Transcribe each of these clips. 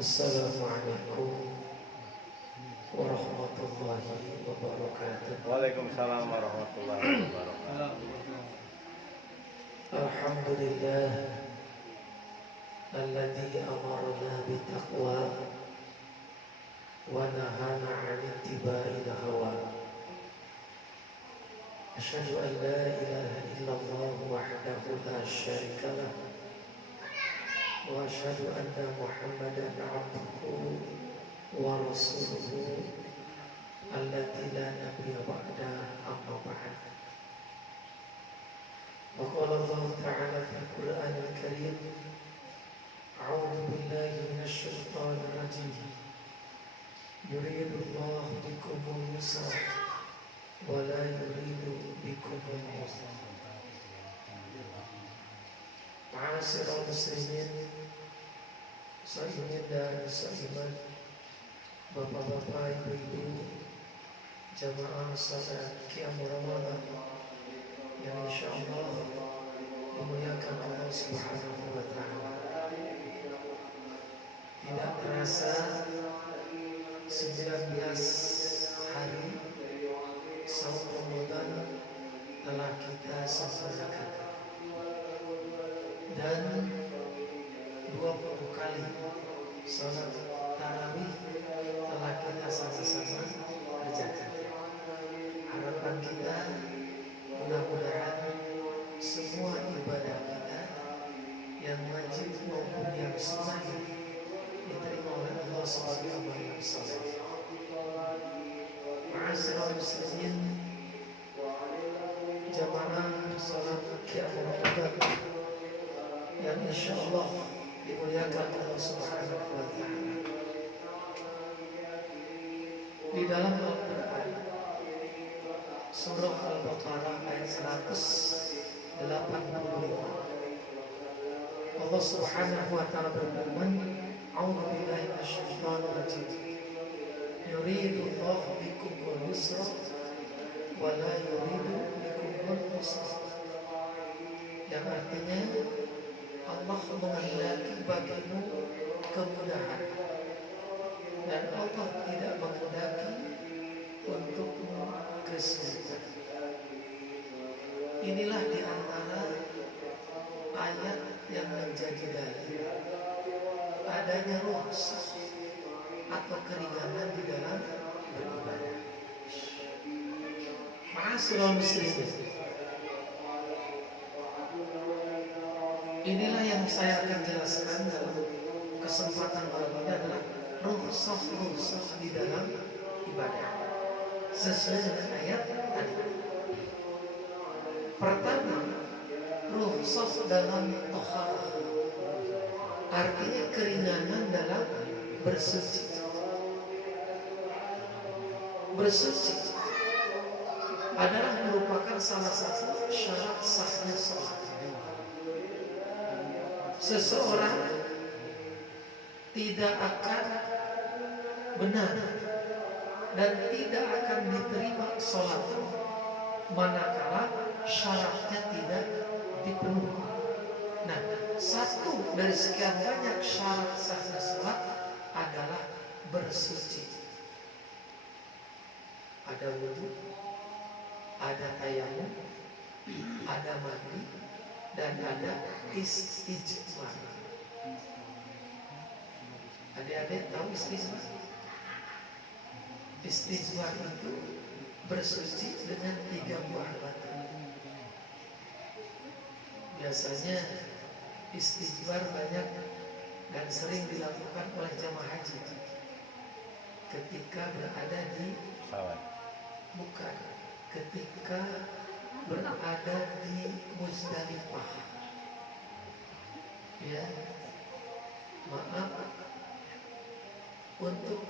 Assalamualaikum warahmatullahi wabarakatuh. Waalaikumsalam warahmatullahi wabarakatuh. Alhamdulillah alladzi amarna bittaqwa wa nahana 'an ittiba'il hawa. Asyhadu an la ilaha illallah wahdahu la syarika lah wa asyhadu anna Muhammadan 'abduhu wa rasuluhu alladzi la nabiyya ba'da amma ba'd. Wa qala Allah ta'ala fil Qur'anil Karim, a'udzu billahi minasy syaithanir rajim. Yuridullahu bikumul yusra wa la yuridu bikumul usra. Ma'asyiral muslimin, saimin dan saimat, bapak-bapak, ibu-ibu, jamaah salat Qiyam Ramadan yang insyaallah dimuliakan Allah Subhanahu wa taala. Tidak terasa 19 hari saum Ramadan telah kita sempurnakan, dan 20 kali salat tarawih telah kita sama-sama kerjakan. Harapan kita mudah-mudahan semua ibadah kita yang wajib maupun yang sunnah diterima oleh Allah sebagai amal yang saleh. Ma'asyiral muslimin, jamaah salat Qiyam Ramadan yang insyaallah dimuliakan Allah Subhanahu wa taala. Di dalam Al-Qur'an surah Al-Baqarah ayat 185, Allah Subhanahu wa taala berfirman, a'udzu billahi minasyaitonir rajim. Yuridullahu bikumul yusra wa la yuridu bikumul usra. Yang artinya Allah menghendaki bagimu kemudahan dan Allah tidak menghendaki untukmu kesulitan. Inilah di antara ayat yang menjadi dalil adanya rukhsah atau keringanan di dalam beribadah. Ma'asyiral muslimin, inilah yang saya akan jelaskan dalam kesempatan malam ini adalah rukhsah di dalam ibadah sesuai dengan ayat tadi. Pertama, rukhsah dalam taharah, artinya keringanan dalam bersuci. Bersuci adalah merupakan salah satu syarat sahnya sholat. Seseorang tidak akan benar dan tidak akan diterima sholat manakala syaratnya tidak dipenuhi. Nah, satu dari sekian banyak syarat sahnya sholat adalah bersuci. Ada wudu, ada tayamum, ada mandi, dan ada istijmar. Adik-adik tahu istijmar? Istijmar itu bersuci dengan 3 buah batu. Biasanya istijmar banyak dan sering dilakukan oleh jamaah haji ketika berada di bukan ketika berada di Muzdalifah. Ya, maaf, untuk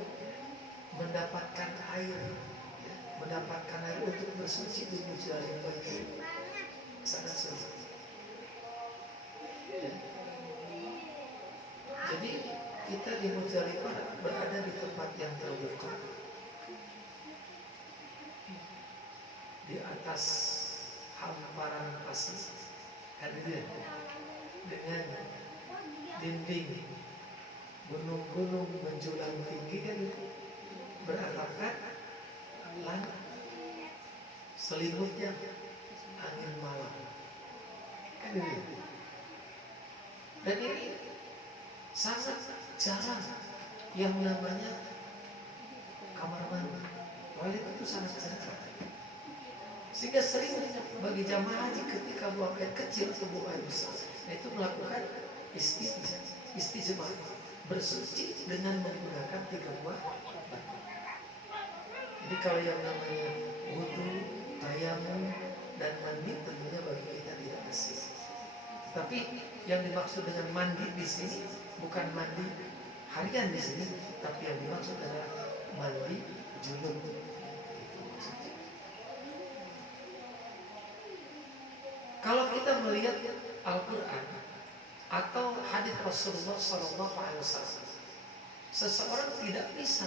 mendapatkan air, ya, mendapatkan air untuk bersuci di Muzdalifah itu sangat sulit. Ya. Jadi kita di Muzdalifah berada di tempat yang terbuka, di atas hamparan pasir, dengan dinding gunung-gunung menjulang tinggi kan itu beratapkan langit, selimutnya angin malam kan itu. Dan ini sangat jarang yang namanya kamar mandi, toilet itu sangat jarang. Sehingga sering bagi jamaah haji ketika buang air kecil atau buang air besar, itu melakukan istijmar, bersuci dengan menggunakan 3 buah batu. Jadi kalau yang namanya wudu, tayamum, dan mandi tentunya bagi kita tidak asing. Tapi yang dimaksud dengan mandi di sini bukan mandi harian di sini, tapi yang dimaksud adalah mandi junub. Kalau kita melihat Al-Quran atau hadis Rasulullah SAW, seseorang tidak bisa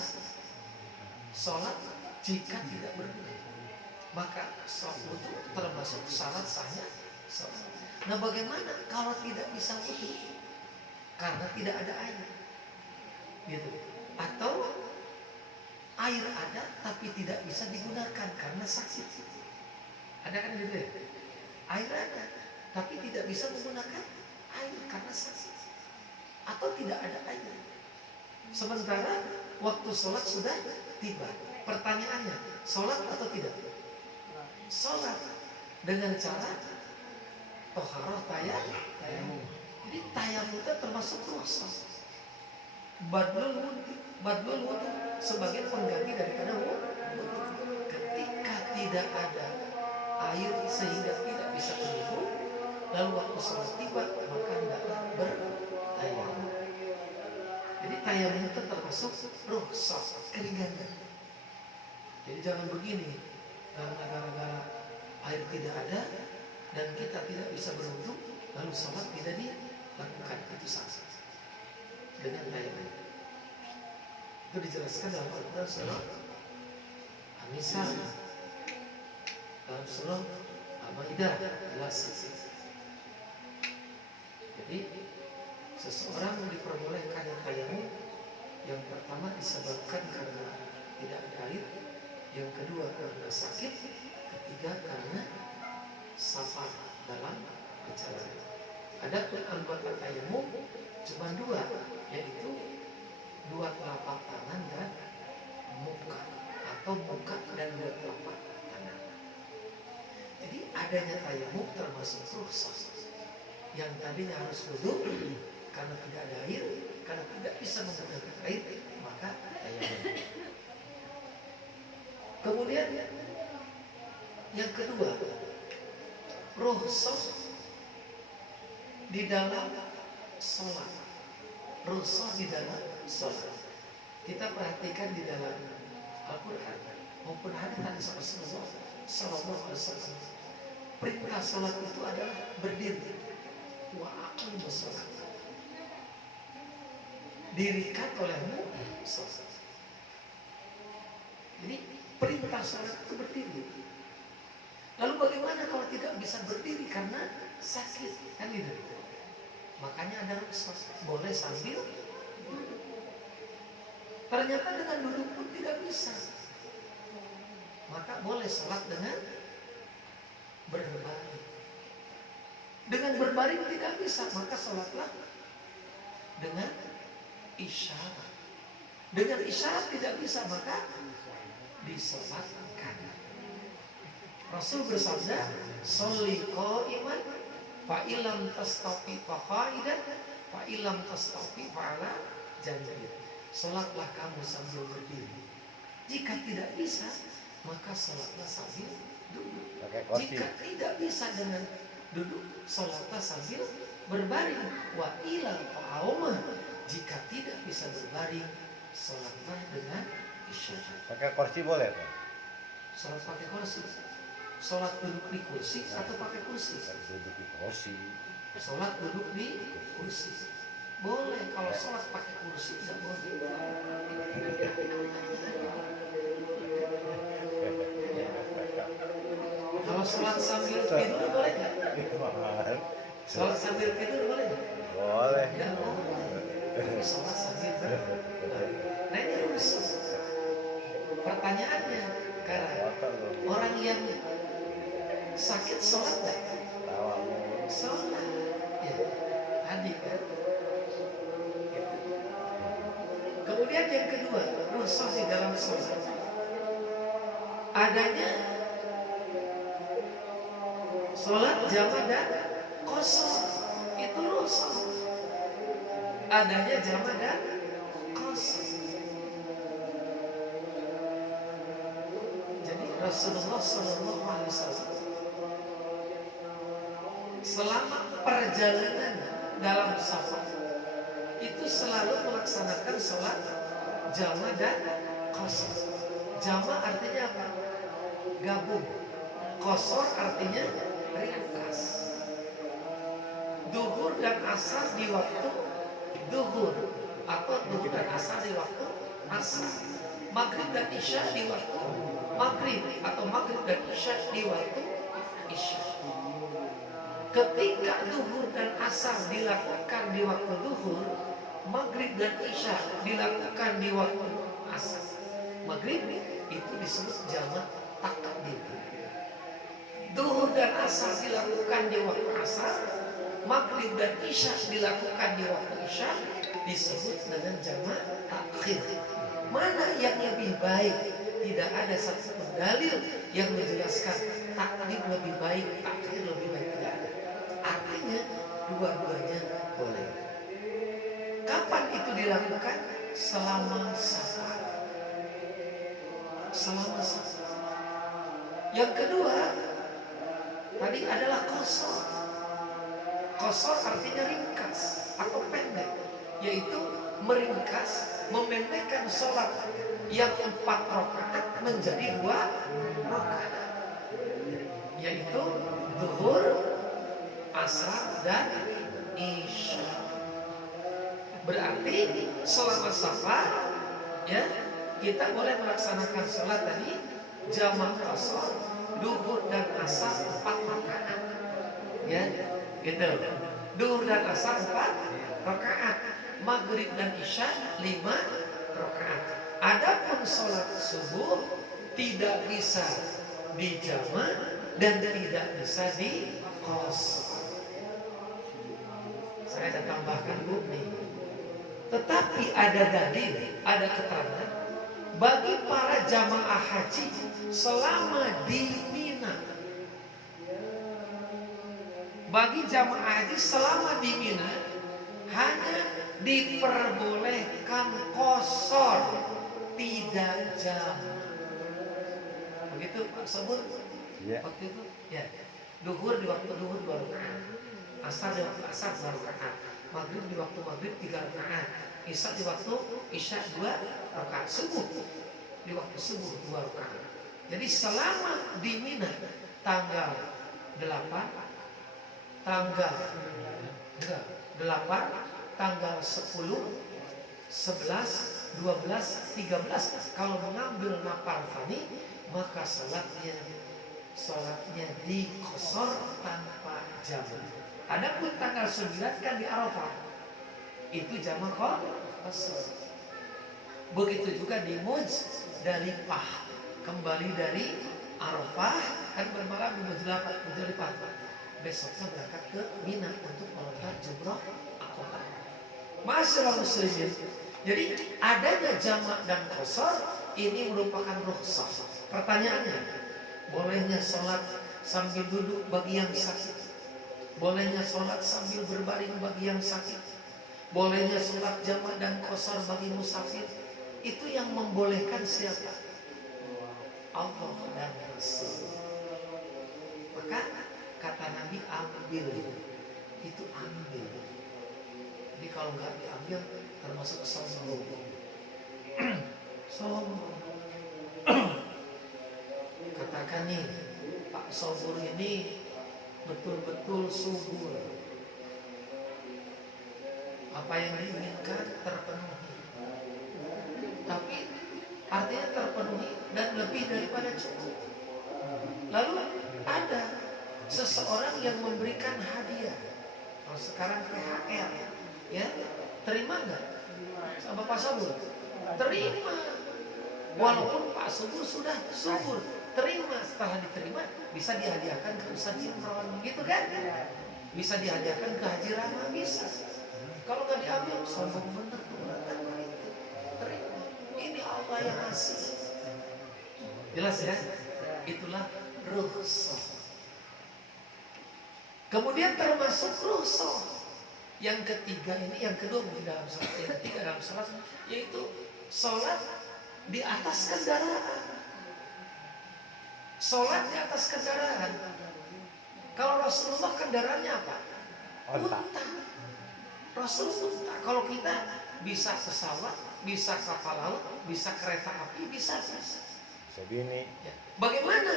sholat jika tidak berwudu. Maka sholat wudu termasuk syarat sahnya sholat. Nah, bagaimana kalau tidak bisa wudu karena tidak ada air, gitu? Atau air ada tapi tidak bisa digunakan karena sakit. Ada kan gitu ya? Air ada, tapi tidak bisa menggunakan air karena sakit atau tidak ada air. Sementara waktu sholat sudah tiba. Pertanyaannya, sholat atau tidak? Sholat dengan cara toharoh tayamum. Jadi tayamum itu termasuk proses. Badlul wudu sebagai pengganti daripada wudu. Ketika tidak ada air sehingga tidak bisa berwudu, lalu waktu sholat tiba maka hendaklah bertayamum. Jadi tayamum itu termasuk rukhsah, keringanan. Jadi jangan begini, karena gara-gara air tidak ada dan kita tidak bisa berwudu, lalu sholat tidak dilakukan, itu saja dengan tayamum. Itu dijelaskan dalam Al-Quran surah An-Nisa, dalam surah Al-Maidah, jelas. Jadi seseorang diperbolehkan yang tayamum, yang pertama disebabkan karena tidak ada air, yang kedua karena sakit, ketiga karena safar dalam perjalanan. Adapun anggota tayamum cuma 2, yaitu 2 telapak tangan dan muka, atau muka dan 2 telapak tangan. Jadi adanya tayamum termasuk rukhsah. Yang tadinya harus wudu karena tidak ada air, karena tidak bisa menggunakan air, maka tayamum. Kemudian yang kedua, rukhsah di dalam sholat. Rukhsah di dalam sholat. Kita perhatikan di dalam Al-Quran maupun hadis Rasulullah SAW. Perintah sholat itu adalah berdiri. Wa aqimus sholat. Dirikan olehmu sholat. Jadi perintah sholat itu berdiri. Lalu bagaimana kalau tidak bisa berdiri karena sakit? Kan gitu. Makanya ada rukhsah, boleh sambil duduk. Ternyata dengan duduk pun tidak bisa. Maka boleh sholat dengan berbaring. Dengan berbaring tidak bisa, maka sholatlah dengan isyarat. Dengan isyarat tidak bisa, maka disolatkan. Rasul bersabda, "Sholli qa'iman fa illam tastati fa qa'idan fa illam tastati fa ala janbin." Salatlah kamu sambil berdiri. Jika tidak bisa, maka salatlah sambil duduk. Jika tidak bisa dengan duduk, salatlah sambil berbaring. Wa ila fa'auma. Jika tidak bisa berbaring, salatlah dengan isyarat. Pakai kursi boleh kan? Salat pakai kursi. Salat duduk di kursi atau pakai kursi? Duduk di kursi. Salat duduk di kursi. Boleh, kalau sholat pakai kursi tidak boleh. Kalau sholat sambil tidur boleh nggak? Sholat sambil tidur boleh nggak? Boleh. Tidak boleh. Tapi sholat sambil Nah ini rusuh. Pertanyaannya, karena orang yang sakit sholat nggak? Sholat. Ya, hadir kan? Gitu. Kemudian yang kedua, rusuh di dalam sholat. Adanya sholat jamaah dan qashar, itu rusuh. Adanya jamaah dan qashar. Jadi Rasulullah SAW selama perjalanan dalam safar itu selalu melaksanakan sholat jamaah dan qashar. Jamaah artinya apa? Gabung. Qashar artinya ringkas. Duhur dan asar di waktu duhur, atau duhur dan asar di waktu asar. Maghrib dan isya di waktu maghrib, atau maghrib dan isya di waktu isya. Ketika duhur dan asar dilakukan di waktu duhur, maghrib dan isya dilakukan di waktu asar. Maghrib itu disebut jamaah takdim. Duhur dan asar dilakukan di waktu asar, maghrib dan isya dilakukan di waktu isya, disebut dengan jamaah takhir. Mana yang lebih baik? Tidak ada satu dalil yang menjelaskan takdim lebih baik, takhir lebih baik. Tidak ada. Artinya dua-duanya boleh. Kapan itu dilakukan? Selama safar. Selama safar. Yang kedua tadi adalah qashar. Qashar artinya ringkas atau pendek, yaitu meringkas, memendekkan sholat yang 4 rakaat menjadi 2 rakaat, yaitu zuhur, asar, dan isya. Berarti selama safar ya kita boleh melaksanakan sholat tadi jamaah qashar, zuhur dan asar 4 rakaat. Ya, gitu. Zuhur dan asar 4 rakaat, maghrib dan isya 5 rakaat. Adapun sholat subuh tidak bisa dijama dan tidak bisa di qashar. Saya ada tambahkan Bu nih. Tetapi ada dalil, ada keterangan bagi para jamaah haji selama di Mina. Bagi jamaah haji selama di Mina hanya diperbolehkan qashar, tidak jamaah. Begitu Pak Sabur? Ya. Waktu itu ya. Duhur di waktu duhur 2 rakaat, asar di waktu asar 2 rakaat, maghrib di waktu maghrib 3 rakaat, isya di waktu isya 2 rakaat, subuh di waktu subuh 2 rakaat. Jadi selama di Mina tanggal 8, tanggal 10, 11, 12, 13 kalau mengambil nafar fani, maka sholatnya di qashar tanpa jamaah. Adapun tanggal 9 kan di Arafah, itu jamaah qashar. Begitu juga di Muzdalifah, kembali dari Arafah kan bermalam di Muzdalifah. Besoknya berangkat ke Mina untuk melontar jumrah Aqabah. Masyaallah muslimin. Jadi adanya jamaah dan qashar ini merupakan rukhsah. Pertanyaannya, bolehnya sholat sambil duduk bagi yang sakit? Bolehnya sholat sambil berbaring bagi yang sakit? Bolehnya sholat jamaah dan qashar bagi musafir? Itu yang membolehkan siapa? Allah dan Rasul. Maka kata Nabi, ambil. Itu ambil. Jadi kalau nggak diambil termasuk sombong. Sombong. Katakan nih, Pak Sobur ini betul-betul subur. Apa yang diinginkan terpenuhi. Tapi artinya terpenuhi dan lebih daripada cukup. Lalu ada seseorang yang memberikan hadiah. Kalau sekarang THR, ya, Terima nggak? Sama Pak Sabur? Terima. Walaupun Pak Subur sudah subur, terima. Setelah diterima, bisa dihadiahkan ke Ustadz Imron, gitu kan? Bisa dihadiahkan ke Haji Rama, bisa. Kalau nggak diambil, sombong bener tuh. Terima. Ini Allah yang ngasih. Jelas ya? Itulah rukhsah. Kemudian termasuk rukhsah yang ketiga ini, yang kedua di dalam salat, yang ketiga dalam salat, yaitu salat di atas kendaraan. Salat di atas kendaraan. Kalau Rasulullah kendaraannya apa? Unta. Rasul unta. Kalau kita bisa pesawat, bisa kapal laut, bisa kereta api, bisa. Segini. Ya. Bagaimana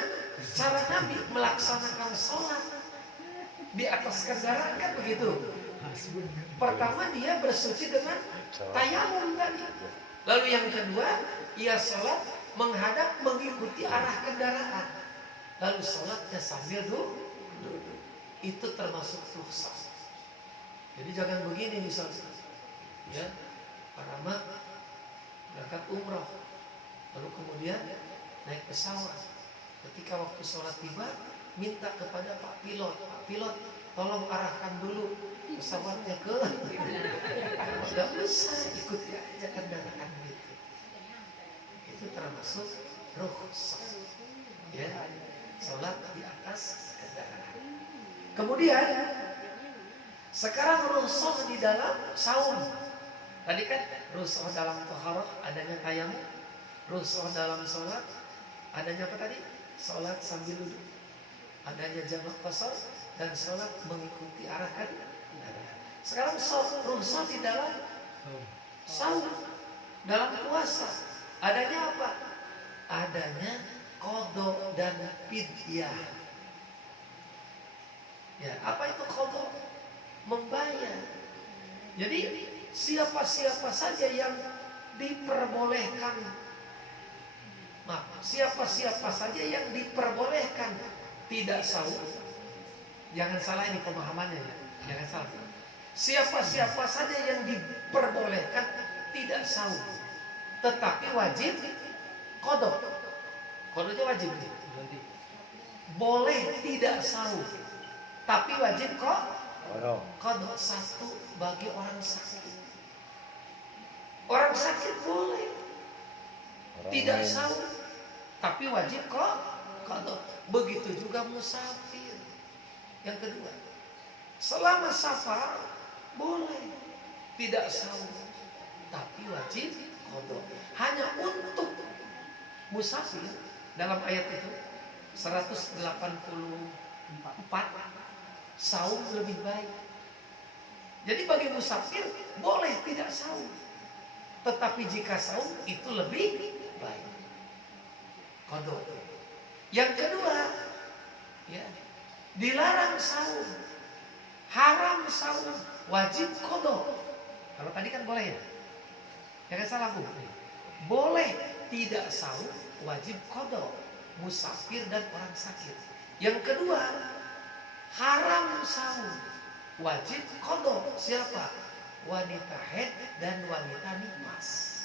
cara Nabi melaksanakan sholat di atas kendaraan, kan begitu? Pertama dia bersuci dengan tayamum tadi. Lalu yang kedua, ia sholat menghadap mengikuti arah kendaraan. Lalu sholatnya sambil duduk. Itu termasuk rukhsah. Jadi jangan begini misalnya, ya, para mak berangkat umroh, lalu kemudian naik pesawat. Ketika waktu sholat tiba, minta kepada Pak Pilot, tolong arahkan dulu pesawatnya ke. Nggak usah, ikuti aja kendaraan gitu. Itu termasuk rukhsah, ya, sholat di atas kendaraan. Kemudian sekarang rukhsah di dalam saum. Tadi kan rukhsah dalam taharah adanya tayamum, rukhsah dalam sholat adanya apa tadi? Sholat sambil duduk, adanya jamak qasar, dan sholat mengikuti arah kan. Sekarang rukhsah di dalam saum, dalam puasa adanya apa? Adanya qadha dan fidyah. Ya, apa itu qadha? Membayar. Jadi siapa-siapa saja yang diperbolehkan, siapa-siapa saja yang diperbolehkan tidak saum. Jangan salah ini pemahamannya ya. Jangan salah. Siapa-siapa saja yang diperbolehkan tidak saum, tetapi wajib qadha. Qadhanya wajib nih. Boleh tidak saum, tapi wajib kok qadha. Satu bagi orang sakit. Orang sakit boleh tidak saum, tapi wajib kok qadha. Begitu juga musafir. Yang kedua, selama safar boleh tidak saum, tapi wajib qadha. Hanya untuk musafir dalam ayat itu 184 saum lebih baik. Jadi bagi musafir boleh tidak saum, tetapi jika saum itu lebih baik. Qadha. Yang kedua, ya, dilarang saum, haram saum, wajib qadha. Kalau tadi kan boleh ya, jangan salah Bu. Boleh tidak saum, wajib qadha, musafir dan orang sakit. Yang kedua, haram saum, wajib qadha. Siapa? Wanita haid dan wanita nifas.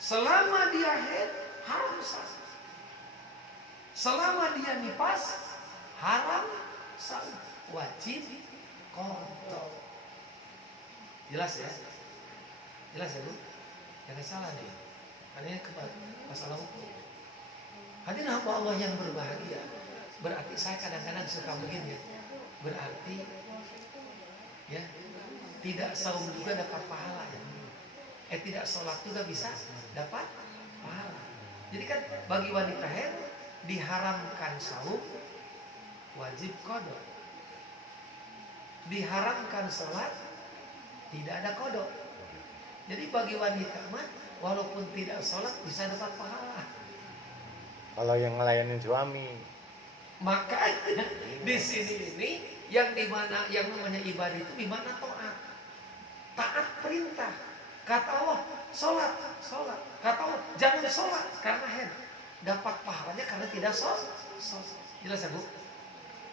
Selama dia haid, haram saum. Selama dia nifas, haram saum, wajib qadha. Jelas ya? Jelas ya Bu? Jangan salah nih. Karena ini masalah hukum. Hadirin hamba Allah yang berbahagia. Berarti saya kadang-kadang suka begini. Berarti ya, tidak saum juga dapat pahala ya. Tidak sholat juga bisa dapat pahala. Jadi kan bagi wanita haid diharamkan saum, wajib qadha. Diharamkan sholat, tidak ada qadha. Jadi bagi wanita mah walaupun tidak sholat bisa dapat pahala. Kalau yang ngelayanin suami, makanya di sini ini yang dimana yang namanya ibadah itu dimana taat perintah. Kata Allah sholat. Kata Allah jangan sholat karena haid. Dapat pahalanya karena tidak sholat. Jelas ya Bu?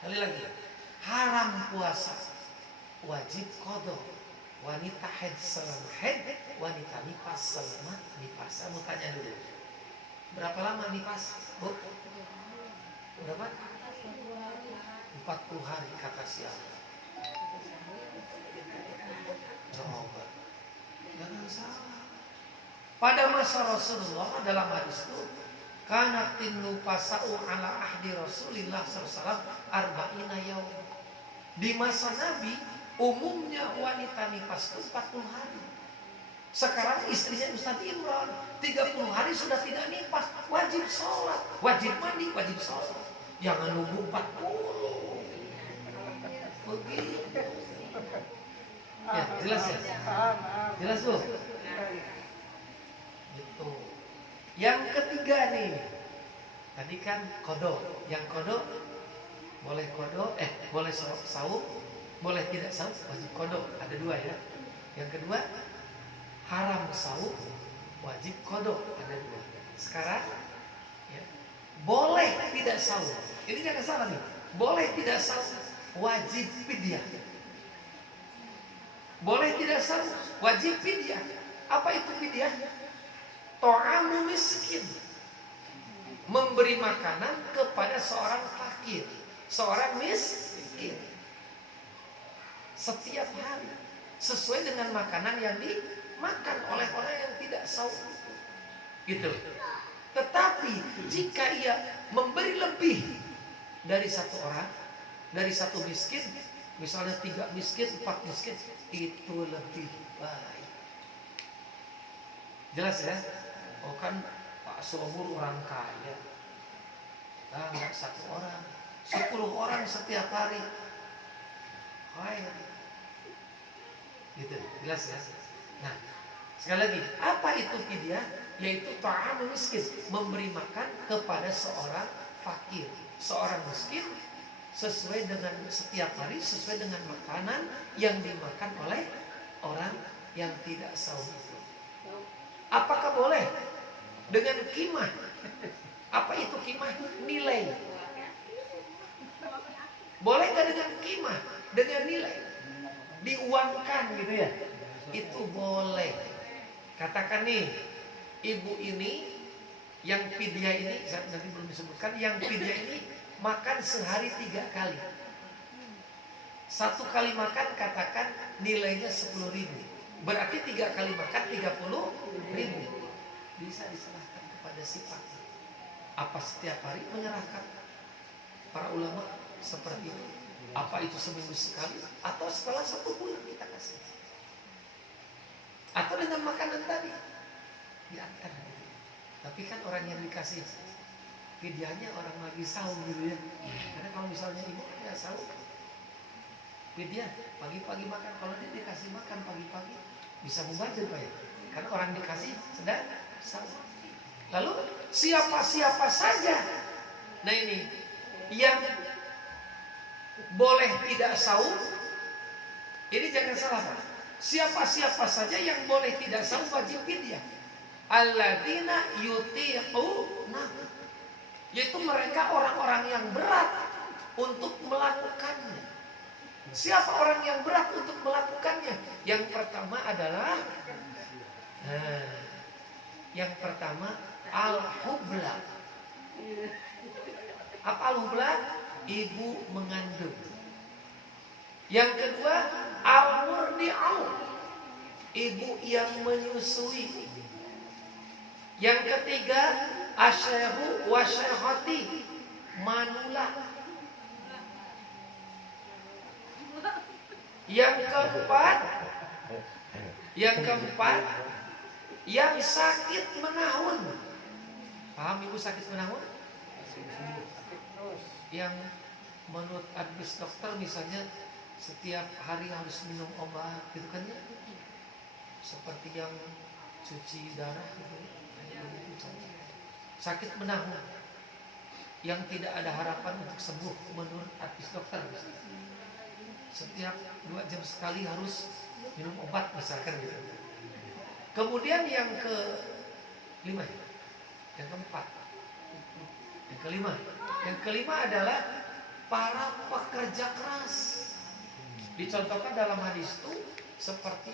Kali lagi, haram puasa, wajib qadha. wanita haid selama haid, wanita nifas selama nifas. Saya mau tanya dulu, berapa lama nifas, Bu? Berapa? 40 hari kata siapa? Coba, jangan salah. Pada masa Rasulullah dalam hadis itu, kanatin nufasa'u ala ahdi Rasulillah SAW arba'ina yaum. Di masa Nabi, umumnya wanita nifas itu 40 hari. Sekarang istrinya Ustaz Imran 30 hari sudah tidak nifas, wajib sholat, wajib mandi, wajib sholat. Jangan nunggu 40. Begitu. Ya, jelas ya? Jelas Bu? Gitu. Yang ketiga nih, tadi kan kodok. Yang kodok boleh kodok, boleh saum, boleh tidak saum, wajib kodok. Ada dua ya. Yang kedua haram saum, wajib kodok. Ada dua. Sekarang ya, boleh tidak saum. Ini jangan salah nih. Boleh tidak saum, wajib fidyah. Boleh tidak saum, wajib fidyah. Apa itu fidyah? Ta'amu miskin, memberi makanan kepada seorang fakir, seorang miskin setiap hari sesuai dengan makanan yang dimakan oleh orang yang tidak saum gitu. Tetapi jika ia memberi lebih dari satu orang, dari satu miskin, misalnya 3 miskin, 4 miskin, itu lebih baik. Jelas ya? Oh kan Pak Sobur orang kaya, enggak 1 orang, 10 orang setiap hari, kaya. Gitu, jelas ya? Nah, sekali lagi, apa itu fidyah? Yaitu ta'am miskin, memberi makan kepada seorang fakir, seorang miskin, sesuai dengan setiap hari, sesuai dengan makanan yang dimakan oleh orang yang tidak saum itu. Apakah boleh? Dengan qimah. Apa itu qimah? Nilai. Boleh nggak dengan qimah? Dengan nilai. Diuangkan gitu ya. Itu boleh. Katakan nih, ibu ini yang fidyah ini, saya nanti belum disebutkan, yang fidyah ini makan sehari 3 kali. 1 kali makan katakan nilainya 10.000. Berarti 3 kali makan 30.000. Bisa diserahkan kepada si fakir. Apa setiap hari menyerahkan? Para ulama seperti itu. Apa itu seminggu sekali? Atau setelah 1 bulan kita kasih? Atau dengan makanan tadi? Diantar. Tapi kan orang yang dikasih fidyahnya orang lagi saum gitu ya. Karena kalau misalnya ibu ada saum, fidyah pagi-pagi makan. Kalau dia dikasih makan pagi-pagi, bisa mubazir Pak ya. Karena orang dikasih sedang saum. Lalu siapa-siapa saja. Nah ini yang boleh tidak saum, ini jangan salah Pak. Siapa-siapa saja yang boleh tidak saum wajib fidyah. Alladzina yutiquna, yaitu mereka orang-orang yang berat untuk melakukannya. Siapa orang yang berat untuk melakukannya? Yang pertama adalah al-hubla. Apa al-hubla? Ibu mengandung. Yang kedua al-murdi'u, ibu yang menyusui. Yang ketiga asyahu wa syahati, manula. Yang keempat yang sakit menahun. Paham ibu sakit menahun? Yang menurut advis dokter misalnya setiap hari harus minum obat gitu kan ya. Seperti yang cuci darah gitu. Sakit menahun yang tidak ada harapan untuk sembuh menurut advis dokter. Setiap 2 jam sekali harus minum obat misalkan gitu. Kemudian yang ke-5, yang keempat, yang kelima adalah para pekerja keras. Dicontohkan dalam hadis itu seperti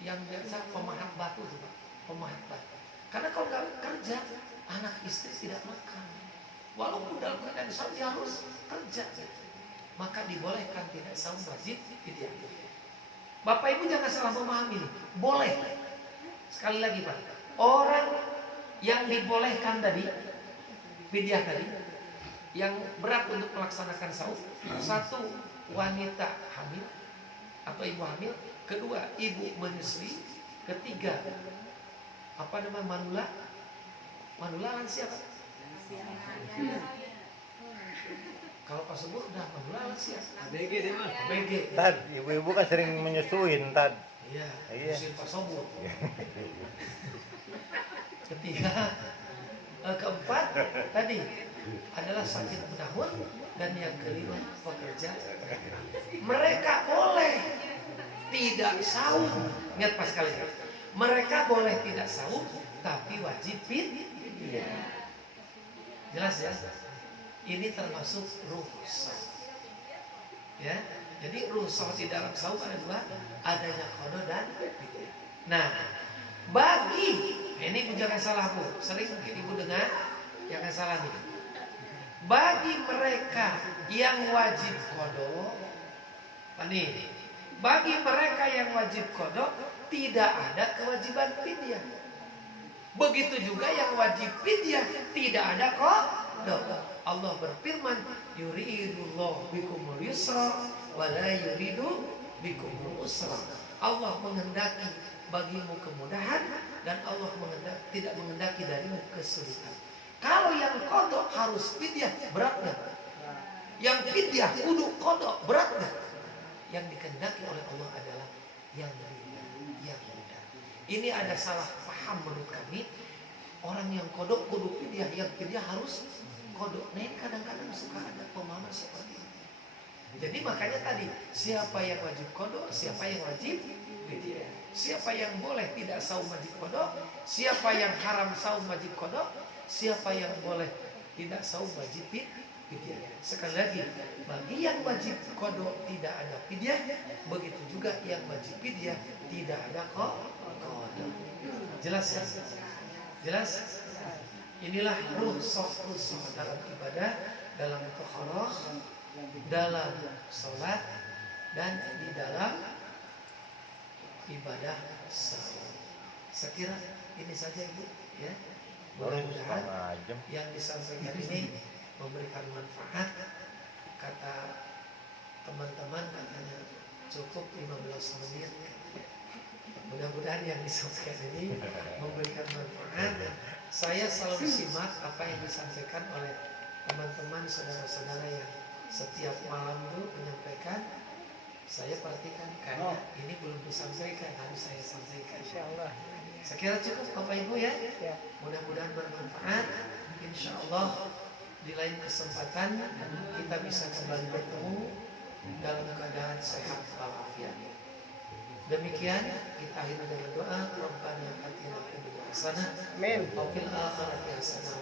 yang biasa pemahat batu tuh Pak, pemahat batu. Karena kalau nggak kerja, anak istri tidak makan. Walaupun dalam keadaan saum dia harus kerja. Maka dibolehkan tidak saum wajib fidyah. Bapak Ibu jangan salah memahami nih. Boleh. Sekali lagi Pak, orang yang dibolehkan tadi fidyah tadi, yang berat untuk melaksanakan saum, satu wanita hamil atau ibu hamil, kedua ibu menyusui, ketiga apa namanya manula lansia Pak. Kalau pas subur udah manula lansia. ABG deh mah. ABG. Tad, ibu-ibu kan sering menyusuin tad. Iya. Iya. Menyusuin pas subur. Ketiga, keempat tadi adalah sakit menahun, dan yang kelima pekerja. Mereka boleh tidak saum. Ingat pas kali ini. Mereka boleh tidak saum, tapi wajib fidyah. Jelas ya? Ini termasuk rukhsah. Ya, jadi rukhsah di dalam saum ada dua, adanya qada dan fidyah. Nah, bagi ini ibu jangan salah Bu, sering mungkin ibu dengar, jangan salah nih. Bagi mereka yang wajib qada, nih, bagi mereka yang wajib qada tidak ada kewajiban fidyah. Begitu juga yang wajib fidyah tidak ada qada. Allah berfirman, yuridullahu bikumul yusra wa la yuridu bikumul usra. Allah menghendaki bagimu kemudahan dan Allah tidak menghendaki darimu kesulitan. Kalau yang qada harus fidyah, berat nggak? Yang fidyah kudu qada, berat nggak? Yang dikehendaki oleh Allah adalah yang ringan, yang mudah. Ini ada salah paham menurut kami. Orang yang qada kudu fidyah, yang fidyah harus qada. Nah, ini kadang-kadang suka ada pemahaman seperti ini. Jadi makanya tadi, siapa yang wajib qada, siapa yang wajib fidyah. Siapa yang boleh tidak saum wajib qada, siapa yang haram saum wajib qada, siapa yang boleh tidak saum wajib fidyah. Sekali lagi, bagi yang wajib qada tidak ada fidyah, begitu juga yang wajib fidyah tidak ada qada. Jelas ya? Jelas? Inilah rukhsah dalam ibadah, dalam taharah, dalam sholat, dan di dalam ibadah saum. Saya kira ini saja Ibu ya. Mudah-mudahan yang disampaikan ini memberikan manfaat. Kata teman-teman katanya cukup 15 menit. Mudah-mudahan yang disampaikan ini memberikan manfaat. Saya selalu simak apa yang disampaikan oleh teman-teman saudara-saudara yang setiap malam itu menyampaikan. Saya perhatikan kayaknya ini belum disampaikan, harus saya sampaikan. Insyaallah. Saya kira cukup Bapak Ibu ya. Mudah-mudahan bermanfaat. Insyaallah di lain kesempatan kita bisa kembali bertemu dalam keadaan sehat walafiat. Demikian kita akhiri dengan doa. Rabbana atina fid dunya hasanah wa fil akhirati hasanah.